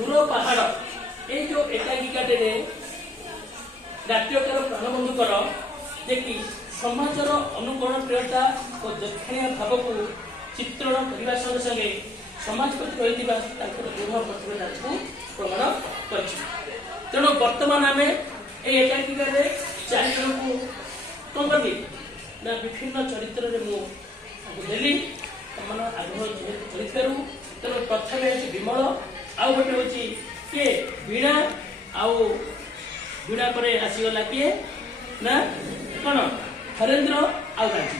दूर पहाड़ ये जो एकांकिकाटे नाट्यकार प्राणबंधुकर जे कि समाजर अनुकरण प्रियता और दक्षिणीय भाव को चित्रण करने संगे संगे समाज प्रति रही दृढ़ प्रतिबद्धता को प्रमाण कर। तेणु बर्तमान आम ये एकांकिका चार जन को कौन करी ना विभिन्न चरित्र में मुझे आग्रह चरित्रु। तेणु प्रथम विमल आउ गोटे हूँ किए वीणा आउ वीणा पर आसीगला किए ना कौन हरेन्द्र आउ राजी।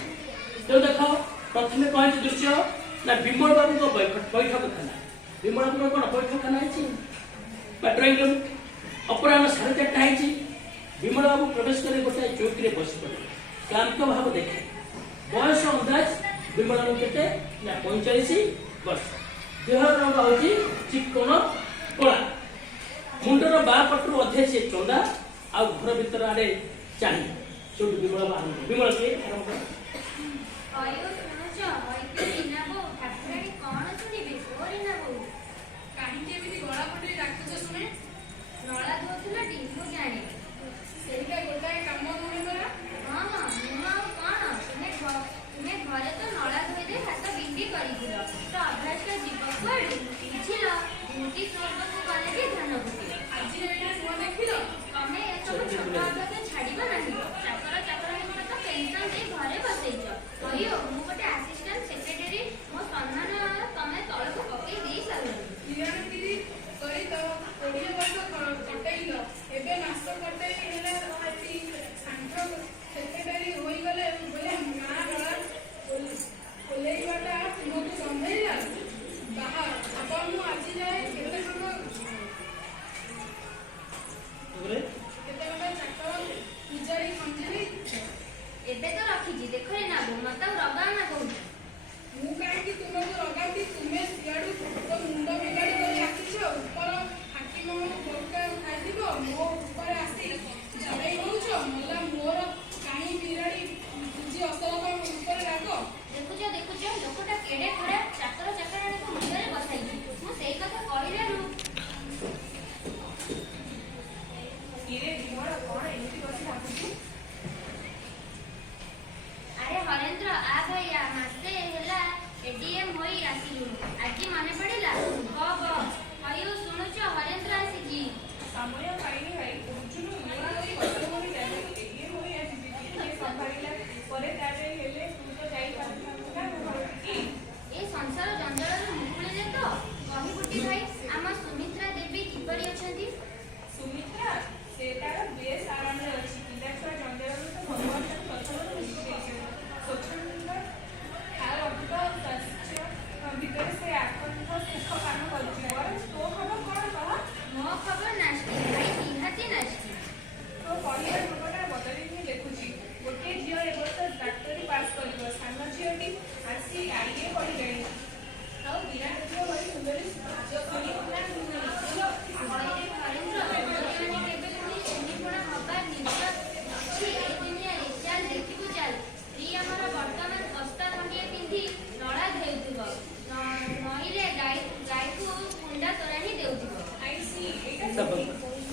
तो देख प्रथम कौन दृश्य ना विमल बाबू को बैठक खाना विमल बाबू कौन बैठक खाना है ड्रॉइंग रूम अपराह 4:30 विमल बाबू प्रवेश कर गोटे चौकी में बस पड़े क्लांत भाव देखे बयस अंदाज विमल बाबू के 45 वर्ष देह रंग हूँ चिक्कण कला मुंडर बा पटू अधे सी चंदा आ घर भीतर आड़े चाणी जो विमल विमल के आरंभ